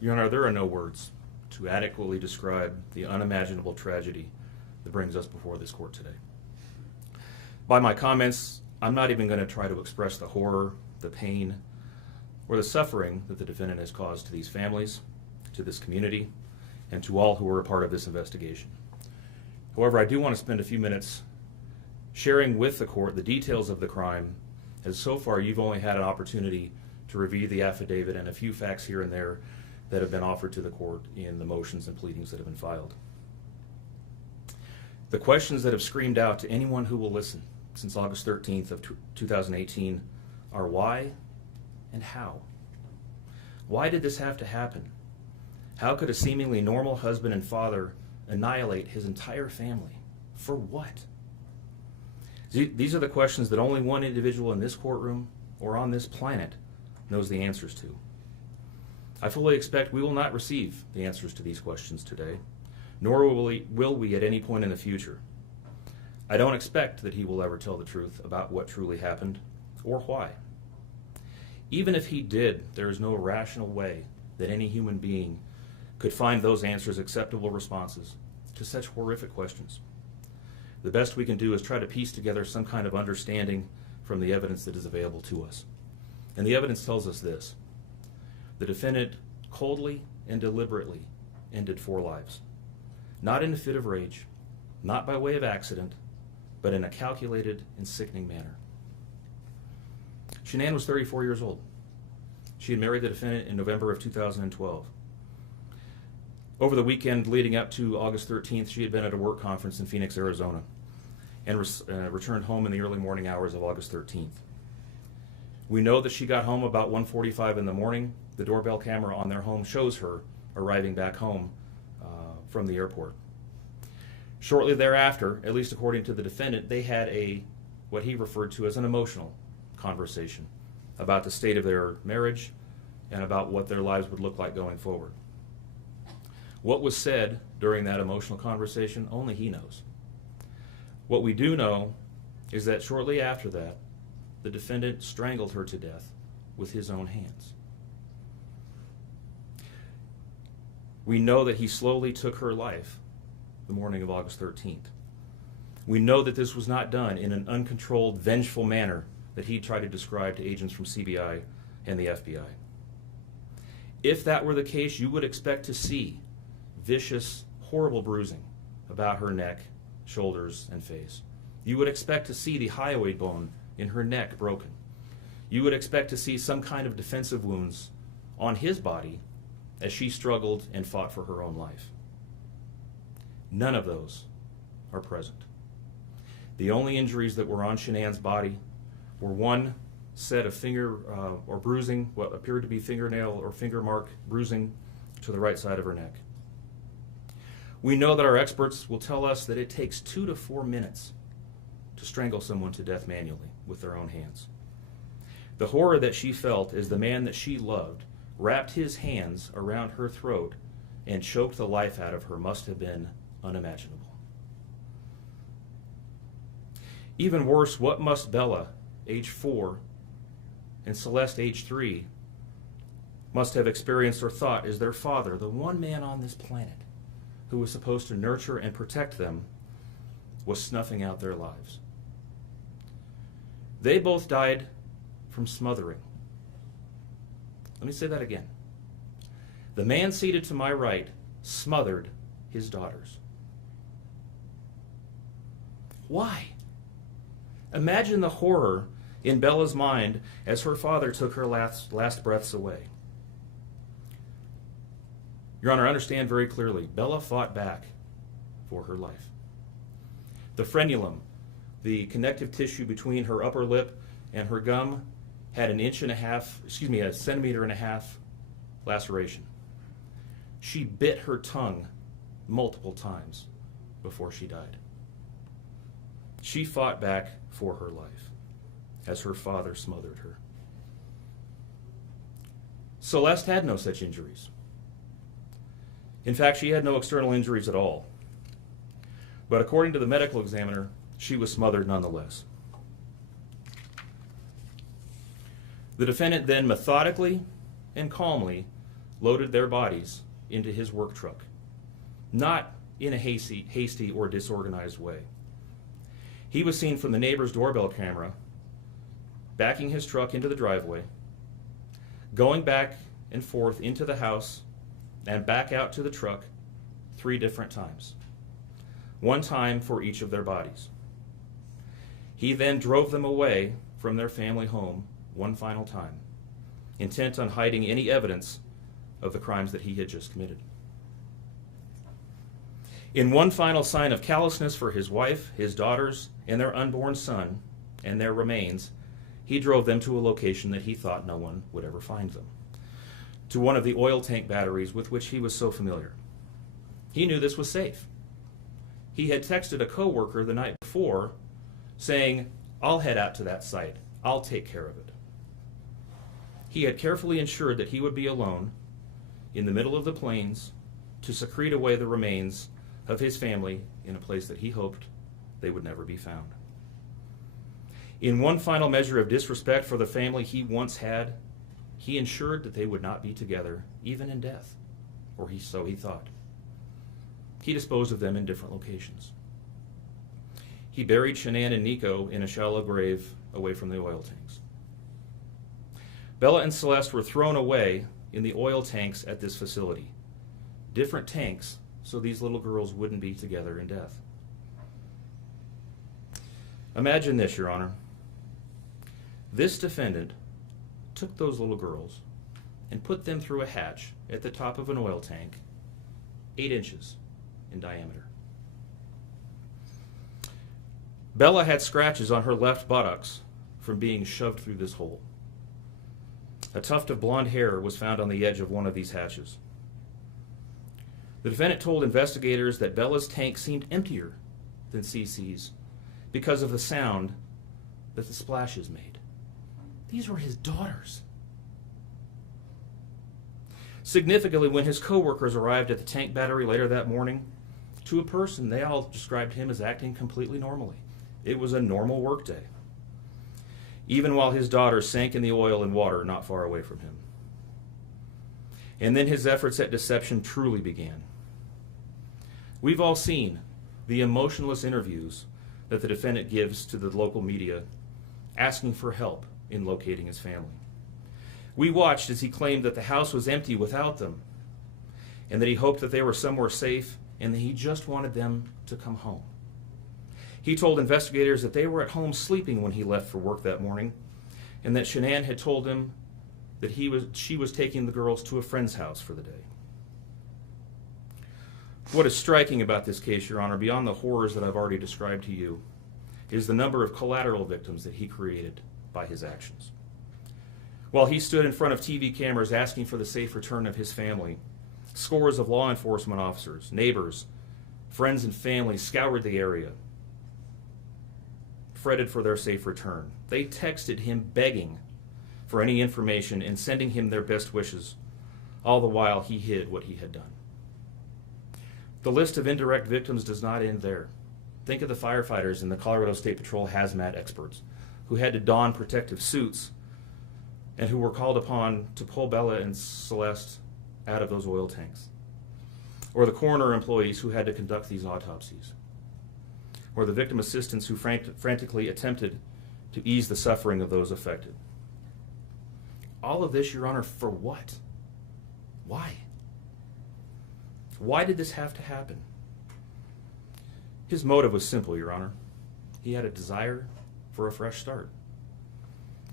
Your Honor, there are no words to adequately describe the unimaginable tragedy that brings us before this court today. By my comments, I'm not even going to try to express the horror, the pain, or the suffering that the defendant has caused to these families, to this community, and to all who were a part of this investigation. However, I do want to spend a few minutes sharing with the court the details of the crime, as so far you've only had an opportunity to review the affidavit and a few facts here and there that have been offered to the court in the motions and pleadings that have been filed. The questions that have screamed out to anyone who will listen since August 13th of 2018 are why and how. Why did this have to happen? How could a seemingly normal husband and father annihilate his entire family? For what? These are the questions that only one individual in this courtroom or on this planet knows the answers to. I fully expect we will not receive the answers to these questions today, nor will we at any point in the future. I don't expect that he will ever tell the truth about what truly happened or why. Even if he did, there is no rational way that any human being could find those answers acceptable responses to such horrific questions. The best we can do is try to piece together some kind of understanding from the evidence that is available to us. And the evidence tells us this: the defendant coldly and deliberately ended 4 lives, not in a fit of rage, not by way of accident, but in a calculated and sickening manner. Shannan was 34 years old. She had married the defendant in November of 2012. Over the weekend leading up to August 13th, she had been at a work conference in Phoenix, Arizona, and returned home in the early morning hours of August 13th. We know that she got home about 1:45 in the morning. The doorbell camera on their home shows her arriving back home from the airport. Shortly thereafter, at least according to the defendant, they had what he referred to as an emotional conversation about the state of their marriage and about what their lives would look like going forward. What was said during that emotional conversation, only he knows. What we do know is that shortly after that, the defendant strangled her to death with his own hands. We know that he slowly took her life the morning of August 13th. We know that this was not done in an uncontrolled, vengeful manner that he tried to describe to agents from CBI and the FBI. If that were the case, you would expect to see vicious, horrible bruising about her neck, shoulders, and face. You would expect to see the hyoid bone in her neck broken. You would expect to see some kind of defensive wounds on his body as she struggled and fought for her own life. None of those are present. The only injuries that were on Shannan's body were one set of finger or bruising, what appeared to be fingernail or finger mark bruising to the right side of her neck. We know that our experts will tell us that it takes 2 to 4 minutes to strangle someone to death manually with their own hands. The horror that she felt as the man that she loved wrapped his hands around her throat and choked the life out of her must have been unimaginable. Even worse, what must Bella, age 4, and Celeste, age 3, must have experienced or thought as their father, the one man on this planet who was supposed to nurture and protect them, was snuffing out their lives. They both died from smothering. Let me say that again. The man seated to my right smothered his daughters. Why? Imagine the horror in Bella's mind as her father took her last breaths away. Your Honor, understand very clearly, Bella fought back for her life. The frenulum, the connective tissue between her upper lip and her gum, had a centimeter and a half laceration. She bit her tongue multiple times before she died. She fought back for her life as her father smothered her. Celeste had no such injuries. In fact, she had no external injuries at all. But according to the medical examiner, she was smothered nonetheless. The defendant then methodically and calmly loaded their bodies into his work truck, not in a hasty or disorganized way. He was seen from the neighbor's doorbell camera backing his truck into the driveway, going back and forth into the house and back out to the truck 3 different times, 1 time for each of their bodies. He then drove them away from their family home 1 final time, intent on hiding any evidence of the crimes that he had just committed. In one final sign of callousness for his wife, his daughters, and their unborn son, and their remains, he drove them to a location that he thought no one would ever find them, to one of the oil tank batteries with which he was so familiar. He knew this was safe. He had texted a coworker the night before saying, "I'll head out to that site. I'll take care of it." He had carefully ensured that he would be alone in the middle of the plains to secrete away the remains of his family in a place that he hoped they would never be found. In one final measure of disrespect for the family he once had, he ensured that they would not be together, even in death, or so he thought. He disposed of them in different locations. He buried Shannan and Nico in a shallow grave away from the oil tanks. Bella and Celeste were thrown away in the oil tanks at this facility. Different tanks, so these little girls wouldn't be together in death. Imagine this, Your Honor. This defendant took those little girls and put them through a hatch at the top of an oil tank, 8 inches in diameter. Bella had scratches on her left buttocks from being shoved through this hole. A tuft of blonde hair was found on the edge of one of these hatches. The defendant told investigators that Bella's tank seemed emptier than CC's because of the sound that the splashes made. These were his daughters. Significantly, when his co-workers arrived at the tank battery later that morning, to a person, they all described him as acting completely normally. It was a normal workday, even while his daughters sank in the oil and water not far away from him. And then his efforts at deception truly began. We've all seen the emotionless interviews that the defendant gives to the local media, asking for help in locating his family. We watched as he claimed that the house was empty without them, and that he hoped that they were somewhere safe, and that he just wanted them to come home. He told investigators that they were at home sleeping when he left for work that morning, and that Shannan had told him that she was taking the girls to a friend's house for the day. What is striking about this case, Your Honor, beyond the horrors that I've already described to you, is the number of collateral victims that he created by his actions. While he stood in front of TV cameras asking for the safe return of his family, scores of law enforcement officers, neighbors, friends, and family scoured the area, fretted for their safe return. They texted him begging for any information and sending him their best wishes, all the while he hid what he had done. The list of indirect victims does not end there. Think of the firefighters and the Colorado State Patrol hazmat experts who had to don protective suits and who were called upon to pull Bella and Celeste out of those oil tanks. Or the coroner employees who had to conduct these autopsies. Or the victim assistants who frantically attempted to ease the suffering of those affected. All of this, Your Honor, for what? Why? Why did this have to happen? His motive was simple, Your Honor. He had a desire for a fresh start,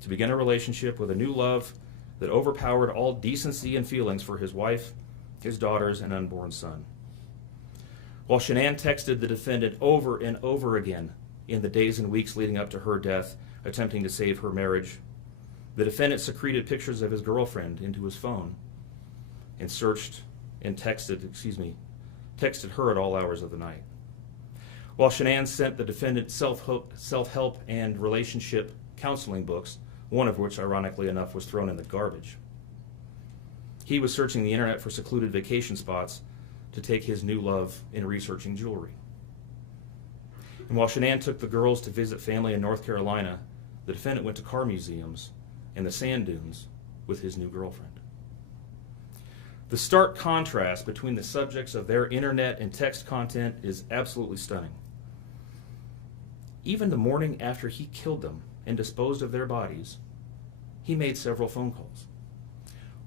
to begin a relationship with a new love that overpowered all decency and feelings for his wife, his daughters, and unborn son. While Shannan texted the defendant over and over again in the days and weeks leading up to her death, attempting to save her marriage, the defendant secreted pictures of his girlfriend into his phone and searched and texted her at all hours of the night. While Shannan sent the defendant self-help and relationship counseling books, one of which, ironically enough, was thrown in the garbage, he was searching the internet for secluded vacation spots to take his new love in researching jewelry. And while Shannan took the girls to visit family in North Carolina, the defendant went to car museums and the sand dunes with his new girlfriend. The stark contrast between the subjects of their internet and text content is absolutely stunning. Even the morning after he killed them and disposed of their bodies, he made several phone calls.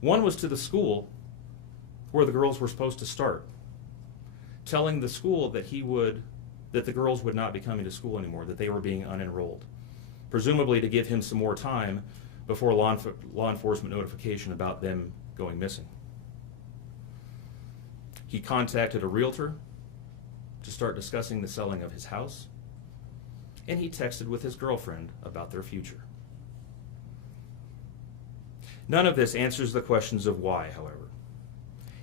One was to the school where the girls were supposed to start, telling the school that the girls would not be coming to school anymore, that they were being unenrolled, presumably to give him some more time before law enforcement notification about them going missing. He contacted a realtor to start discussing the selling of his house, and he texted with his girlfriend about their future. None of this answers the questions of why, however.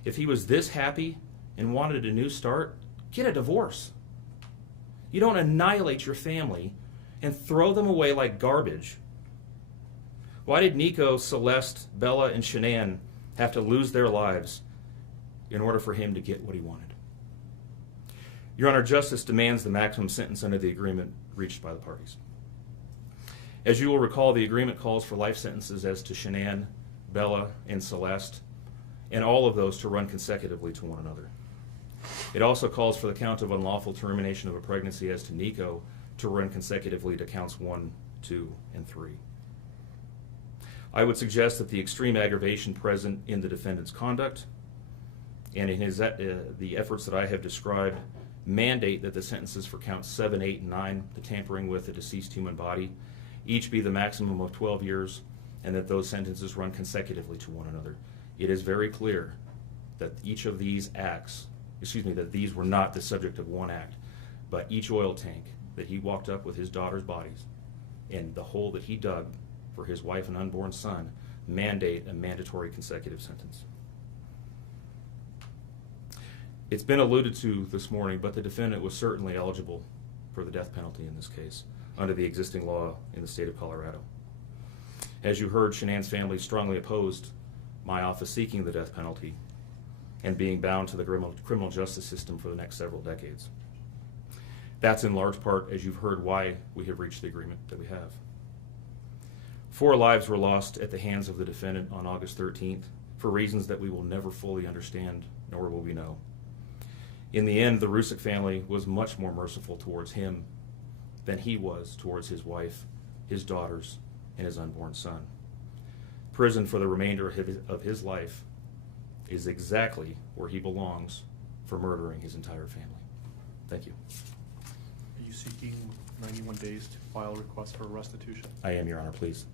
If he was this happy and wanted a new start, get a divorce. You don't annihilate your family and throw them away like garbage. Why did Nico, Celeste, Bella, and Shannan have to lose their lives in order for him to get what he wanted? Your Honor, justice demands the maximum sentence under the agreement reached by the parties. As you will recall, the agreement calls for life sentences as to Shannan, Bella, and Celeste, and all of those to run consecutively to one another. It also calls for the count of unlawful termination of a pregnancy as to Nico to run consecutively to counts 1, 2, and 3. I would suggest that the extreme aggravation present in the defendant's conduct and in the efforts that I have described mandate that the sentences for counts 7, 8, and 9, the tampering with a deceased human body, each be the maximum of 12 years, and that those sentences run consecutively to one another. It is very clear that each of these acts, that these were not the subject of one act, but each oil tank that he walked up with his daughter's bodies and the hole that he dug for his wife and unborn son mandate a mandatory consecutive sentence. It's been alluded to this morning, but the defendant was certainly eligible for the death penalty in this case under the existing law in the state of Colorado. As you heard, Shannan's family strongly opposed my office seeking the death penalty and being bound to the criminal justice system for the next several decades. That's in large part, as you've heard, why we have reached the agreement that we have. 4 lives were lost at the hands of the defendant on August 13th for reasons that we will never fully understand, nor will we know. In the end, the Rusick family was much more merciful towards him than he was towards his wife, his daughters, and his unborn son. Prison for the remainder of his life is exactly where he belongs for murdering his entire family. Thank you. Are you seeking 91 days to file a request for restitution? I am, Your Honor, please.